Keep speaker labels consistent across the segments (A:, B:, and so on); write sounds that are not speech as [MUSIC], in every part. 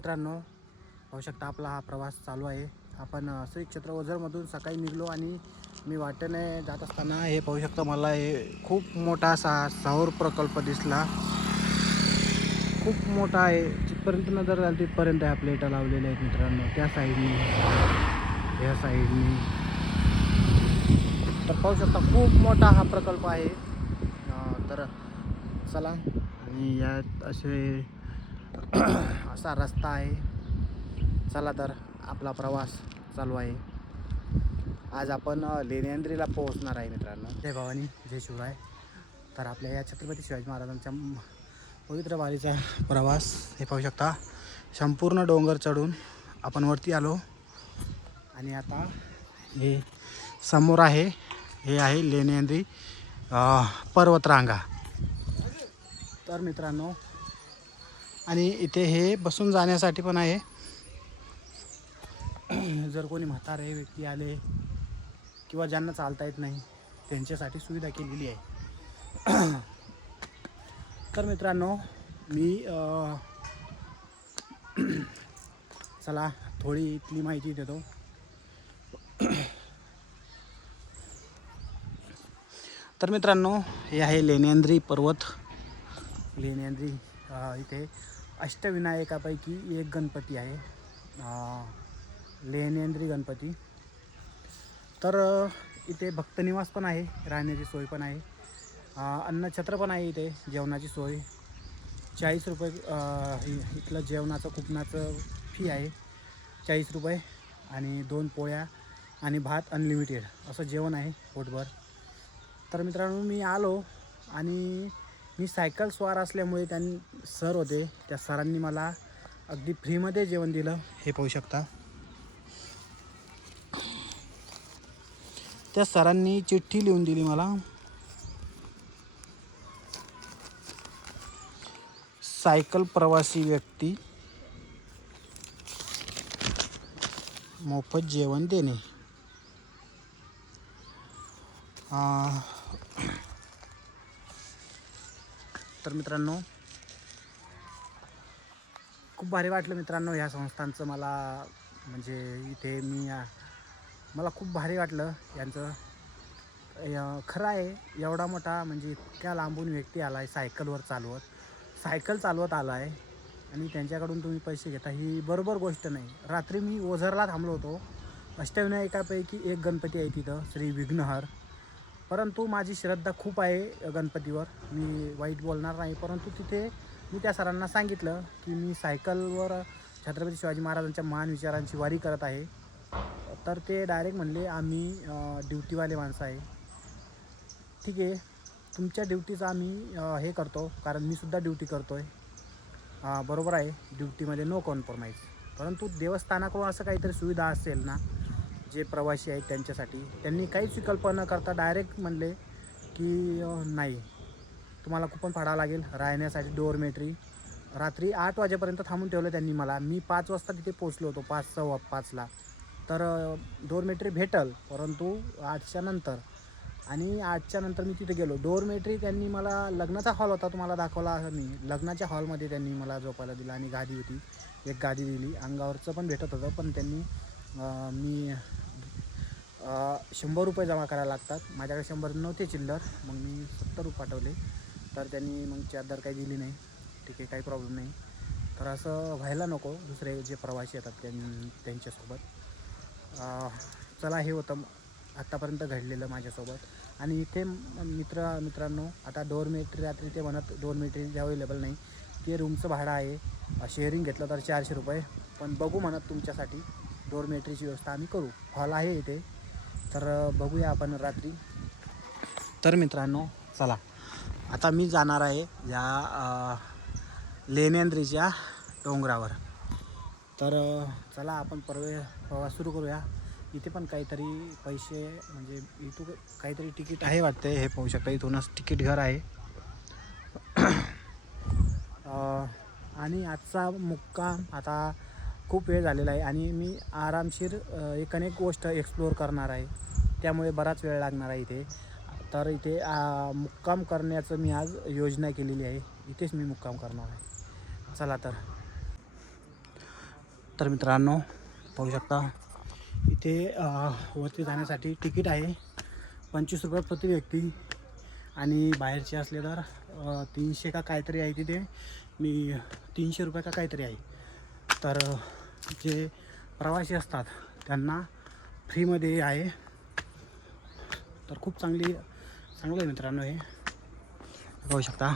A: मित्रांनो पाहू शकता आपला हा प्रवास चालू आहे. आपण श्री क्षेत्र ओझरमधून सकाळी निघलो आणि मी वाटेने जात असताना हे पाहू शकता मला हे खूप मोठा असा सौर प्रकल्प दिसला. खूप मोठा आहे. जिथपर्यंत नजर झाली तिथपर्यंत ह्या प्लेटा लावलेल्या आहेत मित्रांनो. त्या साईडनी ह्या साईडनी. तर पाहू शकता खूप मोठा हा प्रकल्प आहे. तर चला आणि यात असे [CLEARS THROAT] असा रस्ता आहे. चला तर आपला प्रवास चालू आहे. आज आपण अ, लेण्यांद्रीला पोहोचणार आहे मित्रांनो. जय भवानी जय शिवराय. तर आपल्या या छत्रपती शिवाजी महाराजांच्या पवित्र वारीचा प्रवास हे पाहू शकता. संपूर्ण डोंगर चढून आपण वरती आलो. आणि आता हे समोर आहे हे आहे लेण्यांद्री पर्वतरांगा. तर मित्रांनो आणि इथे हे बसून जाण्यासाठी पण आहे. [CLEARS THROAT] जर कोणी म्हातारे व्यक्ती आले किंवा ज्यांना चालता येत नाही त्यांच्यासाठी सुविधा केलेली आहे. [CLEARS THROAT] तर मित्रांनो मी [CLEARS THROAT] चला थोडी इथली माहिती देतो. तर मित्रांनो हे आहे लेण्यांद्री पर्वत. लेण्यांद्री इथे अष्टविनायकापैकी एक गणपती आहे. लेहनेंद्री गणपती. तर इथे भक्तनिवास पण आहे राहण्याची सोय पण आहे. अन्नछत्र पण आहे इथे जेवणाची सोय. चाळीस रुपये इथलं जेवणाचं कुपनाचं फी आहे. चाळीस रुपये आणि दोन पोळ्या आणि भात अनलिमिटेड असं जेवण आहे पोटभर. तर मित्रांनो मी आलो आणि मी सायकल स्वार असल्यामुळे त्यांनी सर होते. त्या सरांनी मला अगदी फ्रीमध्ये जेवण दिलं. हे पाहू शकता. त्या सरांनी चिठ्ठी लिहून दिली मला. सायकल प्रवासी व्यक्ती. मोफत जेवण देणे. तर मित्रांनो खूप भारी वाटलं मित्रांनो ह्या संस्थांचं मला म्हणजे इथे मी मला खूप भारी वाटलं यांचं. खरं आहे एवढा मोठा म्हणजे इतक्या लांबून व्यक्ती आला आहे सायकलवर चालवत सायकल चालवत आला आहे आणि त्यांच्याकडून तुम्ही पैसे घेता ही बरोबर गोष्ट नाही. रात्री मी ओझरला थांबलो होतो. अष्टविनायकापैकी एक गणपती आहे तिथं श्री विघ्नहर. परंतु माझी श्रद्धा खूप आहे गणपतीवर. मी वाईट बोलणार नाही परंतु तिथे मी त्या सरांना सांगितलं की मी सायकलवर छत्रपती शिवाजी महाराजांच्या महान विचारांची वारी करत आहे. तर ते डायरेक्ट म्हणले आम्ही ड्युटीवाले माणसं आहे. ठीक आहे तुमच्या ड्युटीचं आम्ही हे करतो कारण मी सुद्धा ड्युटी करतो आहे बरोबर आहे ड्युटीमध्ये नो कॉम्प्रोमाइज परंतु देवस्थानाकडून असं काहीतरी सुविधा असेल ना जे प्रवासी आहेत त्यांच्यासाठी त्यांनी काहीच विकल्प न करता डायरेक्ट म्हणले की नाही. तुम्हाला कुपन फाडावं लागेल. राहण्यासाठी डोरमेट्री रात्री आठ वाजेपर्यंत थांबून ठेवलं त्यांनी मला. मी पाच वाजता तिथे पोचलो होतो पाच सव्वा पाचला. तर डोरमेट्री भेटल परंतु आठच्या नंतर. आणि आठच्या नंतर मी तिथे गेलो. डोरमेट्री त्यांनी मला लग्नाचा हॉल होता तुम्हाला दाखवला मी. लग्नाच्या हॉलमध्ये त्यांनी मला झोपायला दिला आणि गादी होती. एक गादी दिली. अंगावरचं पण भेटत होतं पण त्यांनी मी शंभर रुपये जमा करायला लागतात. माझ्याकडे शंभर नव्हते चिल्लर. मग मी सत्तर रुपये पाठवले. तर त्यांनी मग चादर काही दिली नाही. ठीक आहे काही प्रॉब्लेम नाही. तर असं व्हायला नको. दुसरे जे प्रवासी येतात त्यां त्यांच्यासोबत. चला हे होतं आत्तापर्यंत घडलेलं माझ्यासोबत. आणि इथे मित्र मित्रांनो आता डोरमेट्री रात्री ते म्हणत डोरमेट्री अवेलेबल नाही. ते रूमचं भाडं आहे. शेअरिंग घेतलं तर चारशे रुपये. पण बघू म्हणत तुमच्यासाठी. डोरमेट्रीची व्यवस्था आम्ही करू. हॉल आहे इथे. तर बघूया आपण रात्री. तर मित्रांनो चला. आता मी जाणार आहे या अं, लेण्यांद्रीच्या डोंगरावर. तर चला आपण परवे प्रवास सुरू करूया. इथे पण काहीतरी पैसे म्हणजे इथं काहीतरी तिकीट आहे वाटते हे पाहू शकता. इथूनच तिकीट घर आहे. [CLEARS THROAT] आणि आजचा मुक्काम आता खूप वेळ झालेला आहे आणि मी आरामशीर एक अनेक गोष्ट एक्सप्लोअर करणार आहे. त्यामुळे बराच वेळ लागणार आहे इथे. तर इथे मुक्काम करण्याचं मी आज योजना केलेली आहे. इथेच मी मुक्काम करणार आहे. चला तर. तर मित्रांनो पाहू शकता इथे वरती जाण्यासाठी तिकीट आहे. पंचवीस रुपये प्रति व्यक्ती. आणि बाहेरचे असले तर तीनशे का काहीतरी आहे तिथे. मी तीनशे रुपये का काहीतरी आहे. तर जे प्रवासी असतात त्यांना फ्रीमध्ये आहे. तर खूप चांगली चांगलं आहे मित्रांनो हे. पाहू शकता.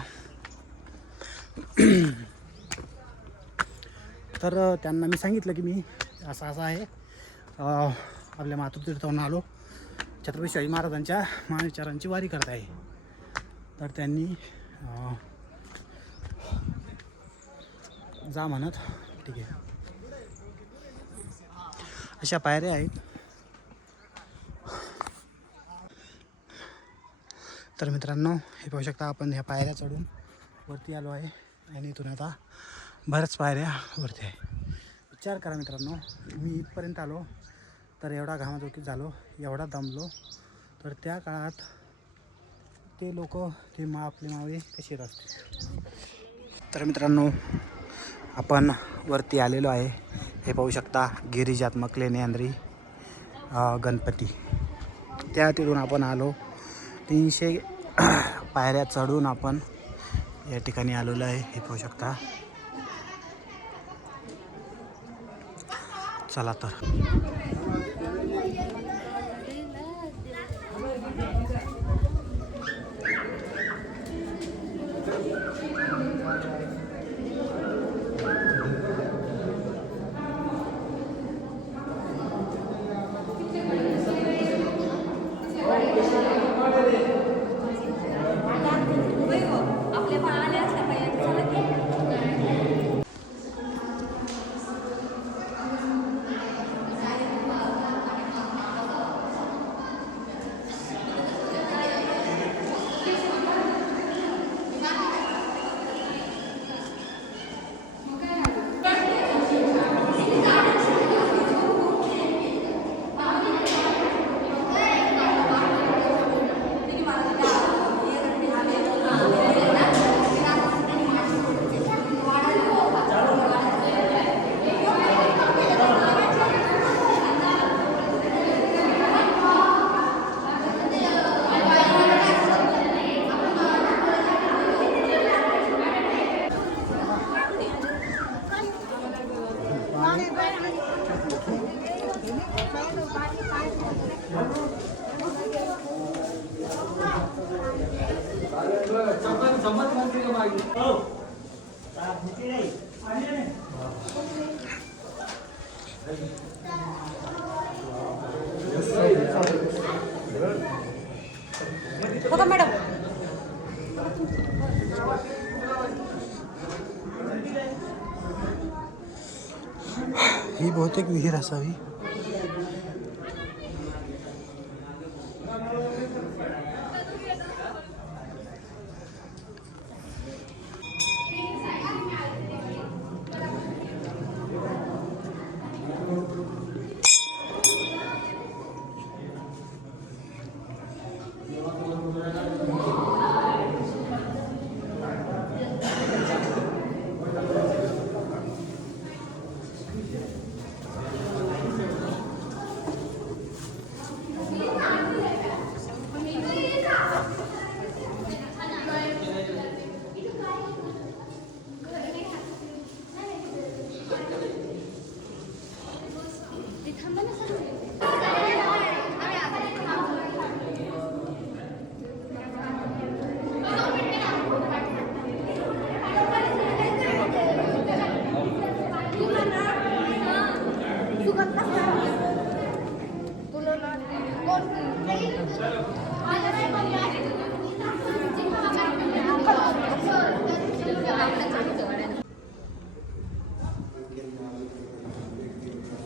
A: तर त्यांना मी सांगितलं की मी असं असं आहे. आपल्या मातृतीर्थावरून आलो. छत्रपती शिवाजी महाराजांच्या महाविचारांची वारी करत आहे. तर त्यांनी जा म्हणत ठीक आहे. अशा पायऱ्या आहेत. तर मित्रांनो हे पाहू शकता आपण ह्या पायऱ्या चढून वरती आलो आहे आणि इथून आता बऱ्याच पायऱ्या वरती आहे. विचार करा मित्रांनो मी इथपर्यंत आलो तर एवढा घामाचोकीत झालो एवढा दमलो. तर त्या काळात ते लोक ते मा आपली मावळी कशी येत तर मित्रांनो आपण वरती आलेलो आहे. हे पाहू शकता गिरिजात्मक लेण्याद्री गणपती. त्या तिथून आपण आलो. तीनशे [CLEARS THROAT] पायऱ्या चढून आपण या ठिकाणी आलेलो आहे. हे पाहू शकता. चला तर
B: आपल्या बाळाला असल्या पाहिजे चला की. हो. का मॅडम.
A: ही बहुतेक विहीर असावी.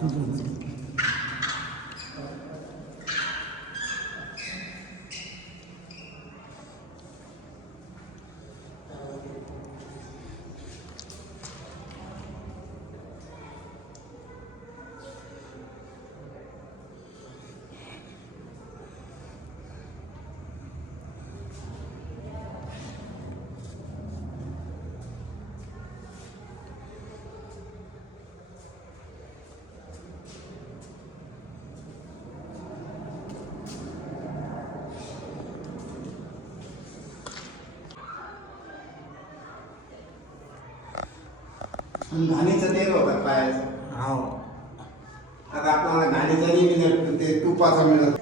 A: Mm-hmm.
C: घाणीचं तेल होतं पायाचं.
A: हो
C: आता आपल्याला घाणीचं नाही मिळत ते तुपाचा मिळत.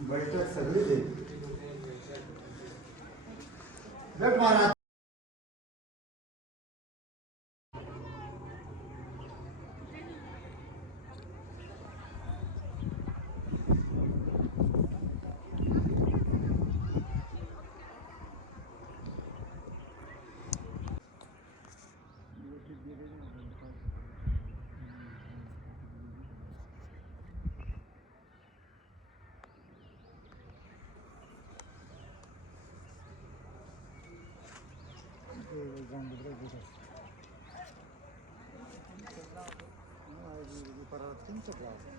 C: बैठक सगळी मला
D: परत तुमचं गाव